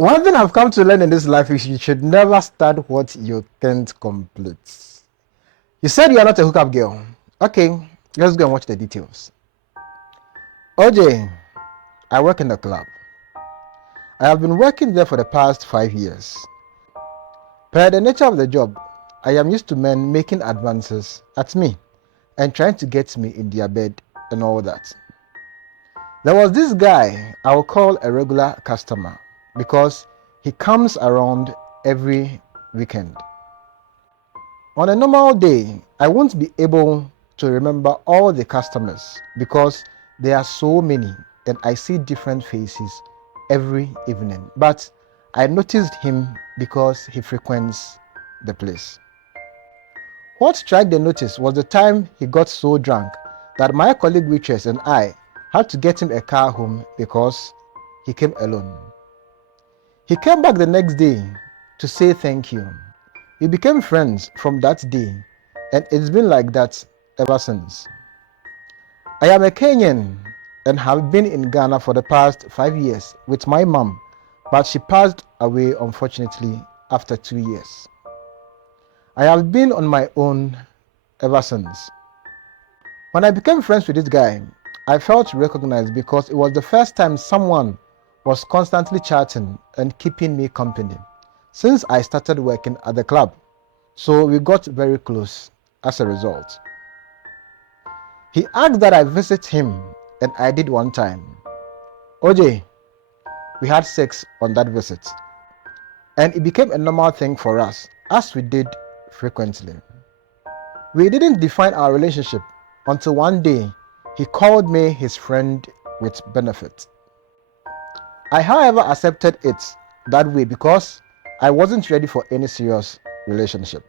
One thing I've come to learn in this life is you should never start what you can't complete. You said you are not a hookup girl. Okay, let's go and watch the details. OJ, I work in the club. I have been working there for the past 5 years. Per the nature of the job, I am used to men making advances at me and trying to get me in their bed and all that. There was this guy I will call a regular customer because he comes around every weekend. On a normal day, I won't be able to remember all the customers because there are so many and I see different faces every evening. But I noticed him because he frequents the place. What struck the notice was the time he got so drunk that my colleague waitress and I had to get him a car home because he came alone. He came back the next day to say thank you. We became friends from that day, and it's been like that ever since. I am a Kenyan and have been in Ghana for the past 5 years with my mom, but she passed away unfortunately after 2 years. I have been on my own ever since. When I became friends with this guy, I felt recognized because it was the first time someone was constantly chatting and keeping me company since I started working at the club. So we got very close as a result. He asked that I visit him and I did one time. OJ, we had sex on that visit and it became a normal thing for us as we did frequently. We didn't define our relationship until one day he called me his friend with benefit. I, however, accepted it that way because I wasn't ready for any serious relationship.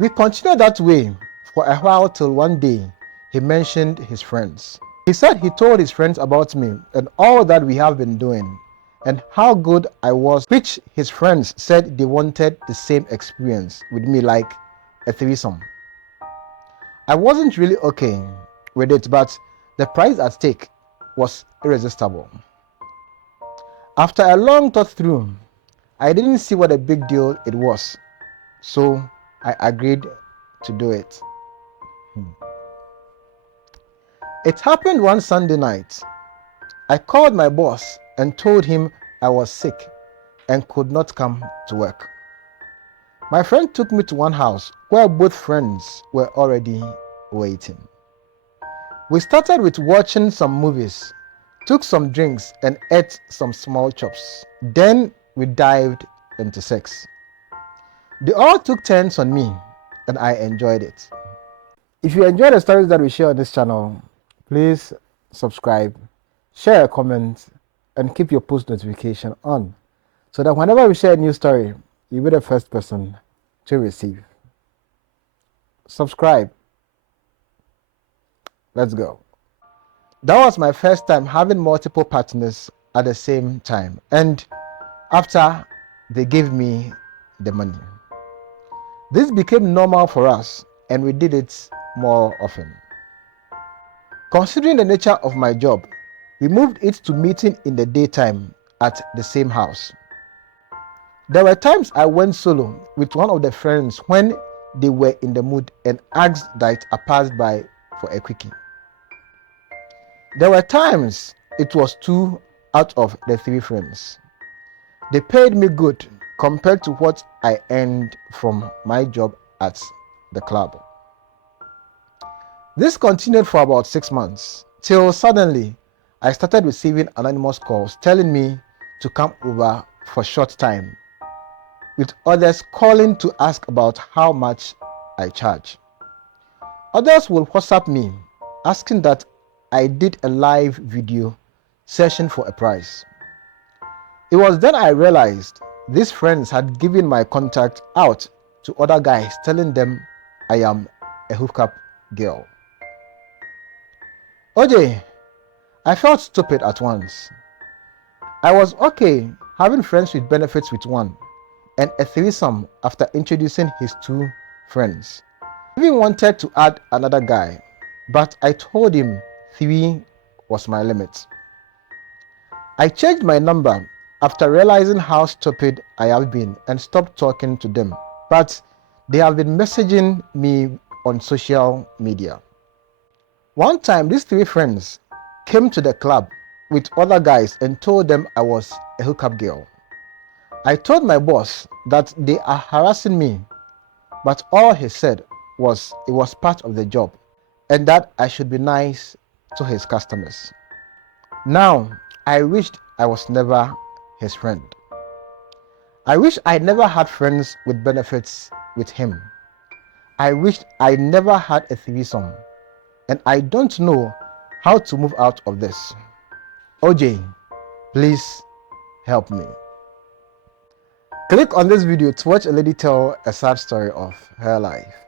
We continued that way for a while till one day he mentioned his friends. He said he told his friends about me and all that we have been doing and how good I was, which his friends said they wanted the same experience with me, like a threesome. I wasn't really okay with it, but the price at stake was irresistible. After a long thought through, I didn't see what a big deal it was, so I agreed to do it. It happened one Sunday night. I called my boss and told him I was sick and could not come to work. My friend took me to one house where both friends were already waiting. We started with watching some movies, took some drinks and ate some small chops. Then we dived into sex. They all took turns on me and I enjoyed it. If you enjoy the stories that we share on this channel, please subscribe, share a comment, and keep your post notification on so that whenever we share a new story, you'll be the first person to receive. Subscribe. Let's go. That was my first time having multiple partners at the same time, and after they gave me the money. This became normal for us and we did it more often. Considering the nature of my job, we moved it to meeting in the daytime at the same house. There were times I went solo with one of the friends when they were in the mood and asked that I passed by for a quickie. There were times it was 2 out of the 3 friends. They paid me good compared to what I earned from my job at the club. This continued for about 6 months till suddenly I started receiving anonymous calls telling me to come over for short time, with others calling to ask about how much I charge. Others will WhatsApp me asking that I did a live video session for a price. It was then I realized these friends had given my contact out to other guys telling them I am a hookup girl. OJ, I felt stupid at once. I was okay having friends with benefits with one and a threesome after introducing his 2 friends. I even wanted to add another guy, but I told him 3 was my limit. I changed my number after realizing how stupid I have been and stopped talking to them. But they have been messaging me on social media. One time, these three friends came to the club with other guys and told them I was a hookup girl. I told my boss that they are harassing me, but all he said was it was part of the job and that I should be nice to his customers. Now, I wished I was never his friend. I wish I never had friends with benefits with him. I wished I never had a threesome, and I don't know how to move out of this. OJ, please help me. Click on this video to watch a lady tell a sad story of her life.